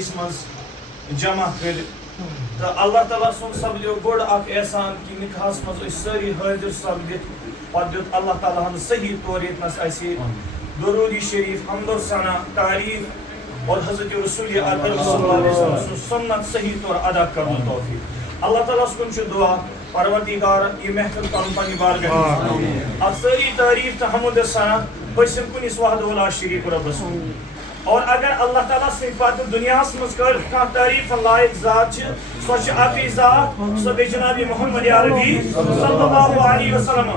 مجلس مز جمع کر تو اللہ تعالیٰ سن سپدو گوڑ اخ احسان کہ نکاحس مز ساری حاضر سپدت پتہ دیت اللہ تعالیٰ ہن صحیح طور یتنس اسہ درودی شریف حمد و ثنا تعریف اور حضرت رسول اکرم صلی اللہ علیہ وسلم سنت صحیح طور ادا کرن توفیق اللہ تعالیٰ کن دعا پروردگار یہ محفل کرن پنہ بارگاہ ات ساری تعریف تو حمد و ثنا بسم کنس وحدہ لا شریک ربس اور اگر اللہ تعالیٰ سے پتہ دنیا مز کر تعریف لائق ذات سو اکی ذات سو گئی جناب محمد عربی صلی اللہ علیہ وسلم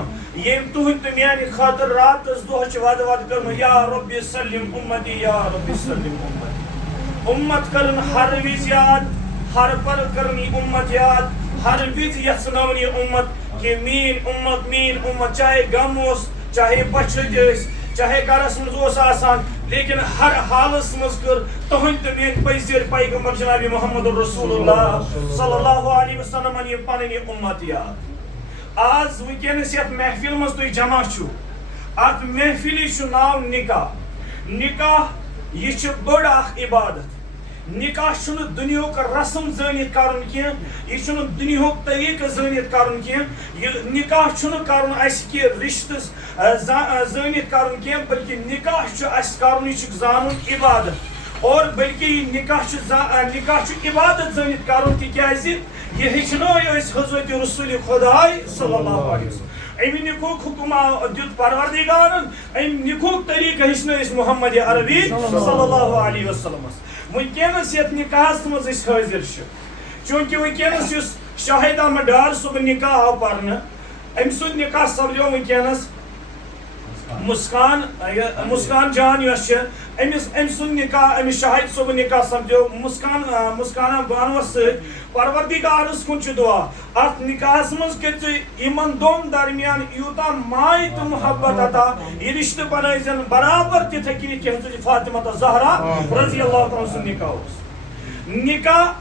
یم تہند تو میانہ خاطر راتس دہ ود کرم یا رب سلم امتی یا رب سلم امتی امت کرن ہر وز یاد ہر پل کرنی امت یاد ہر وز یژنونی امت کہ مین امت چاہے غم اس چاہے بچت چاہے گرس مز آسان لیکن ہر حالس مز کر تہند تو میان پزیر پیغمبر جناب محمد رسول اللہ صلی اللہ علیہ وسلم یہ پننی امت یاد آز ونکس یت محفل مز تھی جمع چھو ات محفل ناو نکاح یہ بڑ اخ عبادت نکاح چھُنہٕ دُنیُہُک رسم زٲنِتھ کرُن کینٛہہ یہِ چھُنہٕ دُنیُہُک طریٖقہٕ زٲنِتھ کرُن کینٛہہ یہِ نکاح چھُنہٕ کرُن اَسہِ کہِ رِشتہٕ زٲنِتھ کرُن کینٛہہ بلکہِ نکاح چھُ اَسہِ کرُن یہِ چھُ زانُن عبادت اور بلکہِ یہِ نکاح چھُ عبادت زٲنِتھ کرُن تِکیازِ یہِ ہیٚچھنٲے أسۍ حضرت رسول خۄداے صلی اللہ علیہ وسلم امہِ نکاحُک حُکم دیُت پروردگارن امہِ نکاحُک طریٖقہٕ ہیٚچھنٲے أسۍ محمد عربی صلی اللہ علیہ وسلمس ونکس یت نکاحس مز حاضر چونکہ ونکس اس شاہد احمد ڈار صبح نکاح آو پرن ام سند نکاح سپدو ونکس مسکان جان یس ام سند نکاح ام شاہد صبح نکاح سپدو مسکانہ بانوس ست پروردگارس کن دعا ات نکاحس مز کر دون درمیان یوتا ماے تو محبت عطا یہ رشتہ بنائزن برابر تتھے کنی کہ حضرت فاطمہ زہرا رضی اللہ تعالیٰ سن نکاح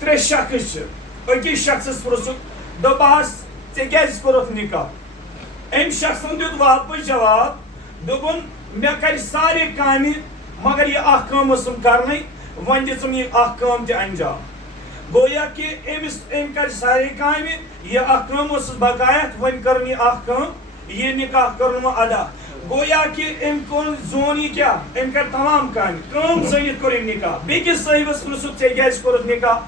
ترے شخص اکس شخصس پرسک دپہس ے کیاز کورتھ نکاح ام شخصن دیت واپس جواب دوپن مے کر سارے کامہ مگر یہ اخ کام ٲسٕم کرنے ون دِژم یہ اخ کام تہ انجام گویا کہ ام کر سارے کامہ یہ اخ کام ٲسٕس بقایت ون کرن یہ اخ کام یہ نکاح کرن ادا گویا کہ ام کون زون یہ کیا ام کر تمام کام زٲنِتھ کوٚر ام نکاح بیٚکِس صٲحبس پرژھُکھ ژےٚ کیازِ کوٚرُتھ نکاح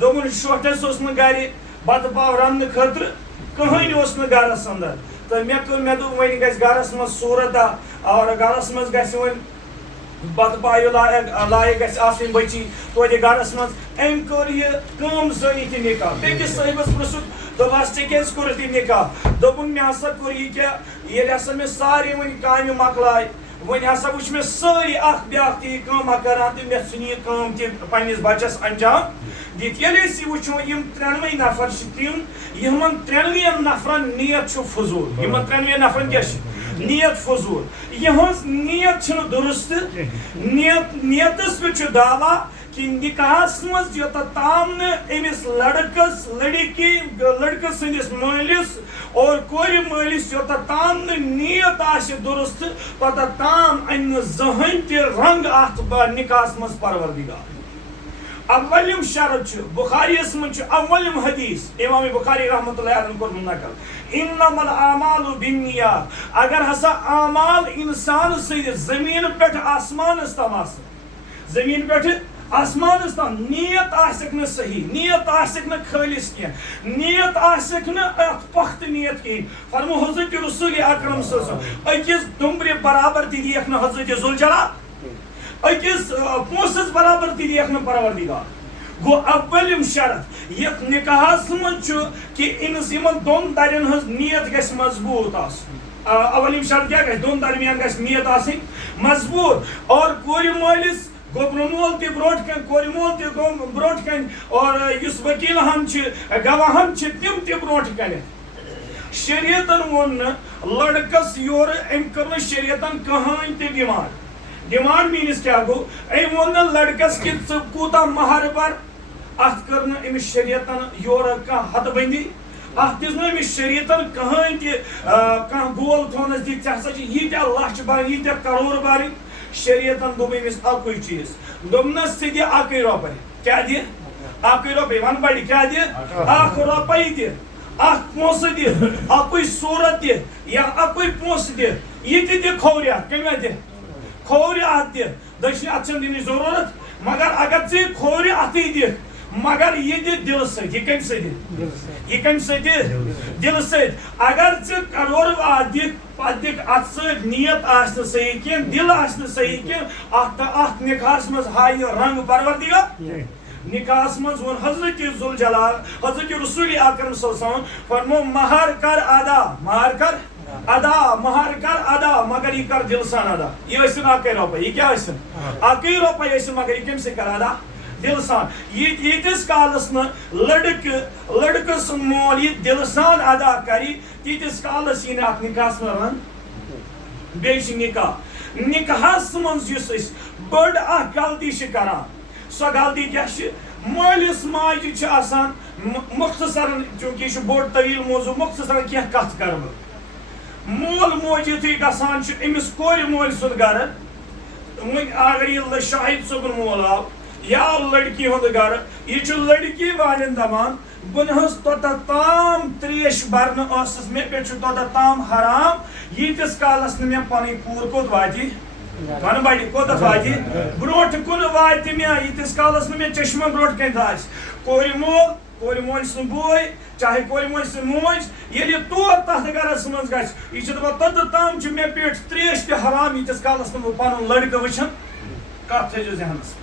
دوٚپُن شوٹھس اوس نہٕ گرِ بتہٕ پاو رننہٕ خٲطرٕ کٕہٕنۍ اوس نہٕ گرس اندر تو مے دوٚپ وۄنۍ گژھِ گرس منٛز صوٗرتا اور گرس منٛز گژھِ وۄنۍ بتہٕ پایہِ لایق گژھِ آسٕنۍ بچی توتہِ گرس منٛز أمۍ کٔر یہِ کٲم زٲنِتھ یہِ نکاح بیٚکِس صٲحبس پرژھُکھ دوٚپہس ژےٚ کیازِ کوٚرُتھ یہِ نکاح دوٚپُن مےٚ ہسا کوٚر یہِ کیٛاہ ییٚلہِ ہسا مےٚ سارے وۄنۍ کامہِ مۄکلایہِ وۄنۍ ہسا وٕچھ مےٚ سٲری اکھ بیاکھ تہِ یہِ کٲمہ کران تہٕ مےٚ ژھٕنۍ یہِ کٲم تہِ پننِس بچس انجام دِتھ ییٚلہِ أسۍ یہِ وٕچھو یِم ترٛٮ۪نوَے نفر چھِ تِم یِمن ترٛٮ۪نوَین نفرن نیت چھُ فضوٗل یِمن ترٛٮ۪نوَے نفرن کیاہ چھِ نیت فضوٗل یِہٕنٛز نیت چھنہٕ درست نیتس پٮ۪ٹھ چھُ دعوا کہ نکاحس مز یوتت تام امس لڑکس لڑکہ سندس مالس اور کور مالس یوتت تام نیت آسہ درست توتت تام ان زہن تہ رنگ ات نکاحس مز پروردگار اولم شرط بخاریس من اولم حدیث امام بخاری رحمۃ اللہ علیہ کور نقل انما الاعمال بالنیات اگر ہسا اعمال انسان سید زمین پہ آسمانس تام زمین پہ آسمانس تام نیت آسک نہ صحیح نیت آسک نہ خالص کی نیت آسک نہ پخت نیت کی فرمو حضرت رسول اکرم صلی اللہ علیہ وسلم اکس دمبر برابر تہ دیکھ نہ حضرت ذوالجلال اکس پونسس برابر تہ دیکھ نہ پروردگار گو اولم شرط یتھ نکاحس من کہ انس یمن دون درین ہز نیت گژھِ مضبوط آسن اولم شرط کیا گژھِ دون درمیان گژھِ نیت آسن مضبوط اور کور مالس گوبر مول تہ برونٹ کن کور مول تہ برونٹ کن اور یس وکیل ہن گواہن تم تہ برونٹ کن شریعتن وون لڑکس یور ام کر شریعتن کہین تہ ڈیمانڈ مینس کیا گو ام وون لڑکس کہ ژٕ کوٗتاہ مہر بر ات کر امس شریعتن یور کانٛہہ حد بندی ات دِژ نہٕ امس شریعتن کہین تہ کانٛہہ گول تھونس دِتھ ژےٚ ہسا چھِ ییٖتیاہ لچھ برٕنۍ ییٖتیاہ کرور برٕنۍ شریعتن دوٚپ أمِس اَکُے چیٖز دوٚپنَس ژٕ دِ اَکٕے رۄپَے کیٛاہ دِ اَکٕے رۄپَے وَن بَڑِ کیٛاہ دِ اَکھ رۄپَے دِ اَکھ پونٛسہٕ دِ اَکُے صوٗرت دِ یا اَکُے پونٛسہٕ دِ یہِ تہِ دِ کھوورِ اَتھ کَمہِ اَتھِ کھوورِ اَتھ دِ دٔچھنہِ اَتھٕ چھَنہٕ دِنٕچ ضروٗرت مگر اگر ژٕ کھوورِ اَتھٕے دِکھ مگر یہِ دِ دِلہٕ سۭتۍ یہِ کَمہِ سۭتۍ دِ یہِ کَمہِ سۭتۍ دِ دِلہٕ سۭتۍ اگر ژٕ کَرور دِکھ پَتہٕ دِکھ اَتھ سۭتۍ نیت آسہِ نہٕ صحیح کینٛہہ دِل آسہِ نہٕ صحیح کینٛہہ اَتھ نِکاحس منٛز ہایہِ نہٕ رنٛگ پروردِگار نِکاحس منٛز ووٚن حضرت ذوالجلال حضرت رسول اکرم صلی اللہ علیہ وسلم فرمو مہر کر ادا مہر کر ادا مہر کر ادا مگر یہ کر دل سان ادا یہ ٲسِن اَکٕے رۄپَے یہِ کیٛاہ ٲسِن اَکٕے رۄپَے ٲسِن مگر یہِ کَمہِ سۭتۍ کر ادا دل سان ییٖتِس کالس نہٕ لڑکہٕ سُنٛد مول یہِ دل سان ادا کرِ تیٖتِس کالس یی نہٕ اتھ نِکاحس منٛز رنٛگ بیٚیہِ چھُ نِکاح نِکاحس منٛز یُس أسۍ بٔڑ اکھ غلطی چھِ کران سۄ غلطی کیٛاہ چھِ مٲلِس ماجہِ چھِ آسان مختصرن چوٗنٛکہِ یہِ چھُ بوٚڑ طویٖل موضوٗع مختصرن کینٛہہ کتھ کرٕ بہٕ مول موج یُتھُے گژھان چھُ أمِس کورِ مٲلۍ سُنٛد گرٕ وۄنۍ اگر یہِ شاہد صٲبُن مول آو یا لڑکی ہُنٛد گرٕ یہِ چھُ لڑکی والٮ۪ن دپان بہٕ نہٕ حظ توٚتتھ تام تریش برنہٕ ٲسٕس مےٚ پٮ۪ٹھ چھُ توٚتتھ تام حرام ییٖتِس کالس نہٕ مےٚ پنٕنۍ کوٗر کوٚت واتہِ ون بڑِ کوٚتتھ واتہِ برونٛٹھ کُن واتہِ مےٚ ییٖتِس کالس نہٕ مےٚ چشمہٕ برونٛٹھ کَنہِ آسہِ کورِ مول سُنٛد بوے چاہے کورِ مول سٕنٛز موج ییٚلہِ یہِ تور تتھ گرس منٛز گژھِ یہِ چھِ دپان توٚتتھ تام چھُ مےٚ پٮ۪ٹھ تریش تہِ حرام ییٖتِس کالس نہٕ بہٕ پنُن لڑکہٕ وٕچھن کتھ تھٲیزیو ذہنس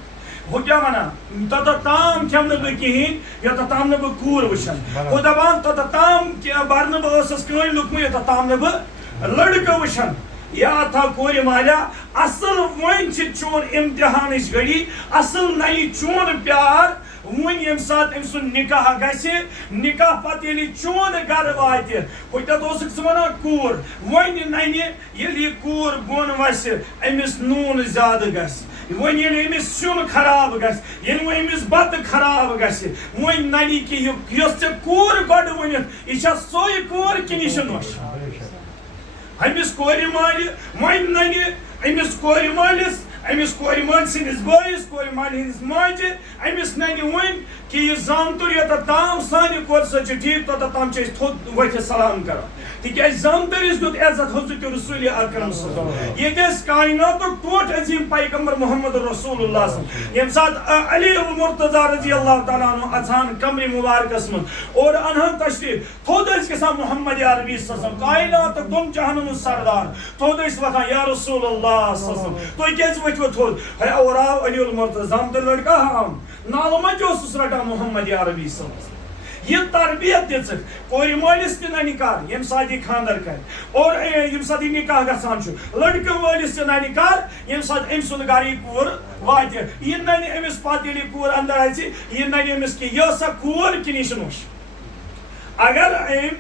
ہُہ کیٛاہ ونان توٚتتھ تام کھٮ۪مہٕ نہٕ بہٕ کِہینۍ یوٚتتھ تام نہٕ بہٕ کوٗر وٕچھن ہُہ دپان توٚتتھ تام برنہٕ بہٕ ٲسس کٲنۍ لوٚگمُت یوٚتتھ تام نہٕ بہٕ لڑکہٕ وٕچھن یاد تھاو کورِ مالیہ اصل وۄنۍ چھِ چون امتحانٕچ گٔڑی اصل نَیہِ چون پیار وۄنۍ ییٚمہِ ساتہٕ أمۍ سُنٛد نِکاح گژھِ نِکاح پتہٕ ییٚلہِ یہِ چون گرٕ واتہِ ہُتٮ۪تھ اوسُکھ ژٕ ونان کوٗر وۄنۍ ننہِ ییٚلہِ یہِ کوٗر بۄن وسہِ أمِس نوٗن زیادٕ گژھِ وۄنۍ ییٚلہِ أمِس سیُن خراب گژھِ ییٚلہِ وۄنۍ أمِس بتہٕ خراب گژھِ وۄنۍ ننہِ کہِ یۄس ژےٚ کوٗر گۄڈٕ ؤنِتھ یہِ چھا سۄے کوٗر کِنہٕ یہِ چھِ نۄش أمِس کورِ مالہِ وۄنۍ ننہِ أمِس کورِ مٲلِس أمِس کورِ مٲلۍ سٕنٛدِس بٲیِس کورِ مالہِ ہٕنٛدِس ماجہِ أمِس ننہِ وۄنۍ کہِ یہِ زامتُر یوٚتتھ تام سانہِ کورِ سۭتۍ چھُ ٹھیٖک توٚتتھ تام چھِ أسۍ تھوٚد ؤتھِتھ سلام کران تِکیٛازِ زامتٕرِس دیُت عزت حضرت رسول اکرم صلی اللہ علیہ وسلم ییٚتہِ أسۍ کایناتُک ٹوٹھ عظیٖم پیغمبر محمد رسول اللہ صلی ییٚمہِ ساتہٕ علی المرتضیٰ رضی اللہ تعالیٰ عنہ اژہان قمرِ مُبارکس منٛز اور انہن تشریٖف تھوٚد ٲسۍ گژھان محمد عربی صلی اللہ علیہ وسلم کایناتُک دۄن جہانن ہُنٛد سردار تھوٚد ٲسۍ وۄتھان یا رسول اللہ صلی اللہ علیہ وسلم تُہۍ کیٛازِ ؤتھِو تھوٚد ہے اور آو علی المرتضیٰ زامتٕر لڑکہٕ آو نالہٕ ما تہِ اوسُس رٹان محمد عربی صلی اللہ علیہ وسلم یہ تربیت دِژٕکھ کورِ مٲلِس تہِ ننہِ کر ییٚمہِ ساتہٕ یہِ خانٛدر کرِ اور ییٚمہِ ساتہٕ یہِ نِکاح گژھان چھُ لڑکہٕ وٲلِس تہِ ننہِ کر ییٚمہِ ساتہٕ أمۍ سُنٛد گرٕ یہِ کوٗر واتہِ یہِ ننہِ أمِس پتہٕ ییٚلہِ یہِ کوٗر اندر اژِ یہِ ننہِ أمِس کہِ یہِ ٲسا کوٗر کِنہٕ یہِ چھِ نۄش اگر أمۍ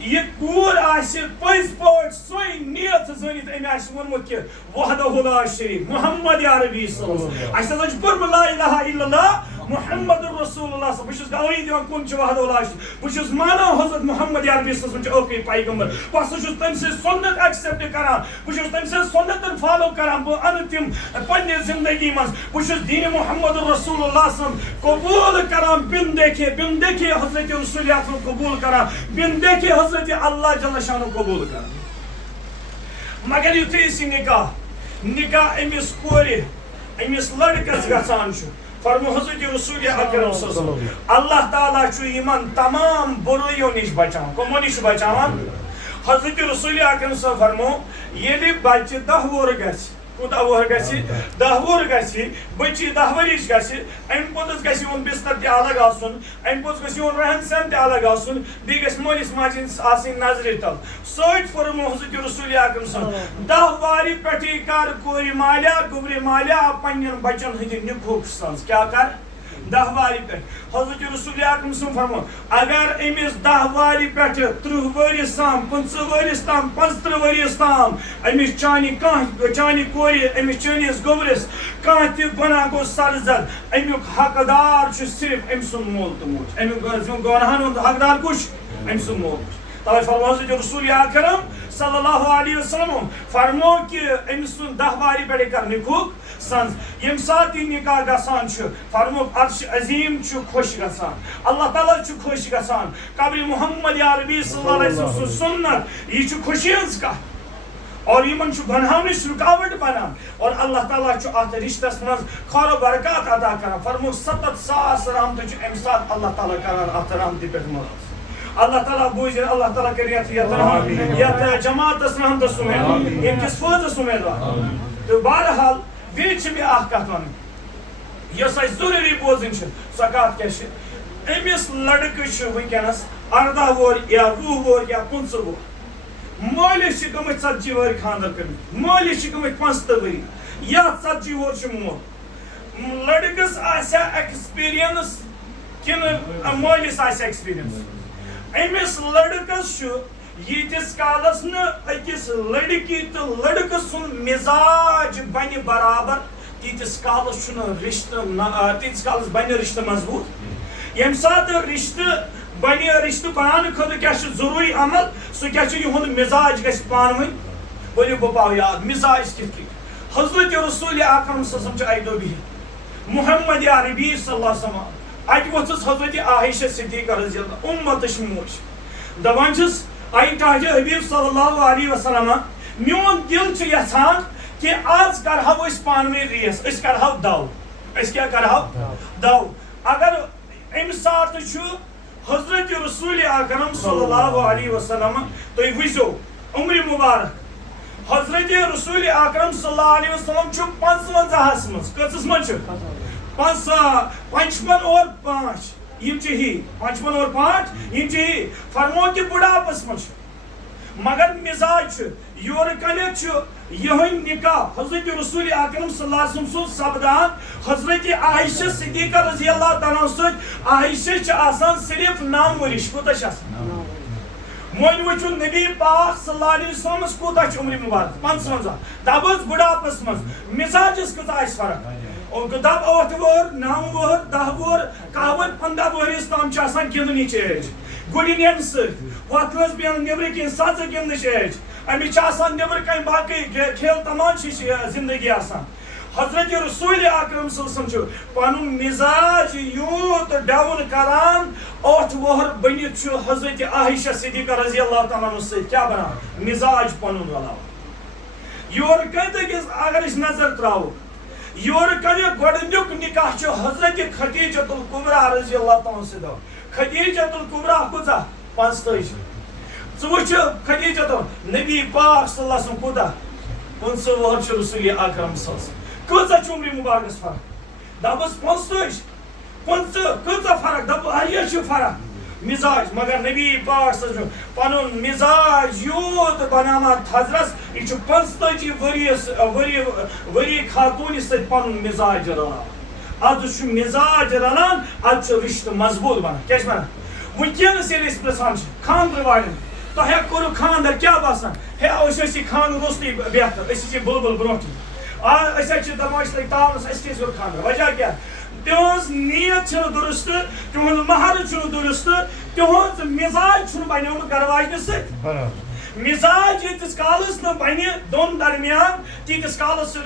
یہِ کوٗر آسہِ پٔزۍ پٲٹھۍ سۄے نیت زٲنِتھ أمۍ آسہِ ووٚنمُت کہِ وحدہ لا شریٖک محمد عربی صلی اللہ علیہ وسلم اَسہِ ہسا چھُ پوٚرمُت لا الہ الا اللہ محمد رسول اللہ صلی بہٕ چھُس گواہی دِوان کُن چھُ وحدہ لا شریٖک بہٕ چھُس مانان حضرت محمد عربی صلی اللہ علیہ وسلم چھُ ٲخری پیغمبر بہٕ ہسا چھُس تٔمۍ سٕنٛز سُنت ایکسیپٹ کران بہٕ چھُس تٔمۍ سٕنٛز سُنتن فالو کران بہٕ انہٕ تِم پننہِ زندگی منٛز بہٕ چھُس دیٖنِ محمد رسول اللہ صلی قبوٗل کران بِن دیکھے حضرت رسول اکرم قبوٗل کران بِن دیکھے حضرت اللہ جل شانہ قبوٗل کران مگر یُتھُے أسۍ یہِ نِکاح أمِس کورِ أمِس لڑکس گژھان چھُ فرمو حضرت رسول اکرم صلی اللہ علیہ وسلم اللہ تعالیٰ چھُ یِمن تمام بُرٲیو نِش بچاوان کٕمو نِش چھُ بچاوان حضرت رسول اکرم صلی اللہ علیہ وسلم فرمو ییٚلہِ بچہِ 10 وُہُر گژھِ کوٗتاہ وُہُر گژھِ 10 وُہُر گژھِ بٔچی 10 ؤرِش گژھِ اَمہِ پوٚتُس گژھِ یِہُنٛد بِستر تہِ الگ آسُن اَمہِ پوٚتُس گژھِ یِہُنٛد رہن سہن تہِ الگ آسُن بیٚیہِ گژھِ مٲلِس ماجہِ ہٕنٛدِس آسٕنۍ نظرِ تل سۭتۍ فرمو حضرت رسول اکرم صلی اللہ علیہ وسلم 10 وارِ پٮ۪ٹھٕے کر کورِ مالیہ گوٚبرِ مالیہ پننٮ۪ن بچن ہٕنٛدِ نِکوٗح سٕنٛز کیٛاہ کر 10 وارِ پٮ۪ٹھ حضرت رسول اکرم صلی اللہ علیہ وسلم فرمو اگر أمِس 10 وارِ پٮ۪ٹھٕ 30 ؤرِس تام 25 ؤرِس تام 35 ؤرِس تام أمِس چانہِ کورِ أمِس چٲنِس گوٚبرِس کانٛہہ تہِ گۄناہ گوٚو سرزد امیُک حقدار چھُ صرف أمۍ سُنٛد مول تہٕ موج امیُک گۄناہن ہُنٛد حقدار کُس چھُ أمۍ سُنٛد مول موج توے فرمو حضرت رسول اکرم صلی اللہ علیہ وسلم فرمو کہ أمس سن 10 واری پہ کر نکوک سنز یم سات نکاح گسان فرمو عرش عظیم خوش گسان اللہ تعالیٰ خوش گسان قبر محمد یا ربی صلی اللہ علیہ وسلم سنت یہ خوشی ہز کت اور یمن بناونچ رکاوٹ بنان اور اللہ تعالیٰ ات رشتس من خیر و برکات عطا کران فرمو 7,000 رحمت ام سات اللہ تعالیٰ کران ات رحمت پہ مراد اللہ تعالیٰ بوجھ اللہ تعالیٰ کر یت جماعتس رحمتس امید یم کس فوجس امیدوار تو بہرحال بیچ میں اخ کت ون یس اس ضروری بوزن سو کت کیا امس لڑکہ ونکس 18 وور یا 20 وور یا 15 وور مالس گمت 40 وری خاندر کرمت مالس گمت 75 وری یا 40 وور مول لڑکس آسیا ایکسپیرینس کن مالس آسیا ایکسپیرینس امس لڑکس یتس کالس نکس لڑکی تو لڑکہ سن مزاج بن برابر تیتس کالس رشتہ تیتس کالس بن رشتہ مضبوط یم سات رشتہ بن رشتہ بنانے خاطر کیا ضروری عمل سو کیا یہند مزاج گھس پان ون ورو بہ پاو یاد مزاج کت حضرت رسول اکرم صلی اللہ علیہ وسلم اکہ دہ بہت محمد عربی صلی اللہ علیہ وسلم اتہ وتھس حضرت عائشہ صدیقہ رضی اللہ امتش موج دپان چھس اے تاج حبیب صلی اللہ علیہ وسلم میون دل یژھان کہ آج کرہو اس پان میں ریس اس کرہو دو اس کیا کرہو دو اگر ام سات حضرت رسول اکرم صلی اللہ علیہ وسلم تھی وچو عمر مبارک حضرت رسول اکرم صلی اللہ علیہ وسلم 55 من کس من 55 اور 5 یم ہی 55 اور 5 یم ہی فرمو کہ بڑھاپس من مگر مزاج یور کلت یہ نکاح حضرت رسول اکرم صلی اللہ علیہ وسلم سپدان حضرت عائشہ صدیقہ رضی اللہ تعالیٰ ست عائشہ آسان صرف 9 ورش کوتہ ون وچو نبی پاک صلی اللہ علیہ وسلم کوتہ عمر مبارک 55 دبس بڑھاپس من مزاجس کتا فرق دب 8 وہر 9 وہر 10 وہر 10 وہر 15 ورس تام گندنچ ایج گڑین ستس بین نبر کن سز گندنچ ایج امچ نبر کن باقی کھیل تماشی زندگی آسان حضرت رسول اکرم صلی اللہ علیہ وسلم پن مزاج یوت ڈاؤن کران 8 وہر بنت حضرت عائشہ صدیقہ رضی اللہ تعالیٰ عنہ ست کیا بنان مزاج پن رلاو یور کتس اگر اس نظر تراو یور کل گۄڈنیُک نکاح حضرت خدیجۃ الکبریٰ رضی اللہ تعالیٰ عنہ ست خدیجۃ الکبریٰ کۭژاہ 45 ژٕ وٕچھ خدیجۃ نبی پاک صلی اللہ علیہ وسلم کوتاہ 15 وہر رسول اکرم صلی اللہ علیہ وسلم کۭژاہ عمر مبارکس فرق دپس 45 15 کۭژاہ فرق دپ واریاہ فرق مزاج مگر نبی پاک صلی اللہ علیہ وسلم پنن مزاج یوت بناوان تھزرس یہ 45 وری خاتون ست پن مزاج رلان اد مزاج رلان اد رشتہ مضبوط بنان کیا بنان ونکس یل پرسان خاندر والن تہ کورو خاندر کیا باسان ہے اسی خاندر روستی بہتر اسی بلبل برونٹھی دپان لگ تاونس اس کیس خاندر وجہ کیا تہذ نیت درست تہذ مہر درست تہذ مزاج بنیومت گھر واجنہ ست مزاج یتس کالس بنہ دون درمیان تیتس کالس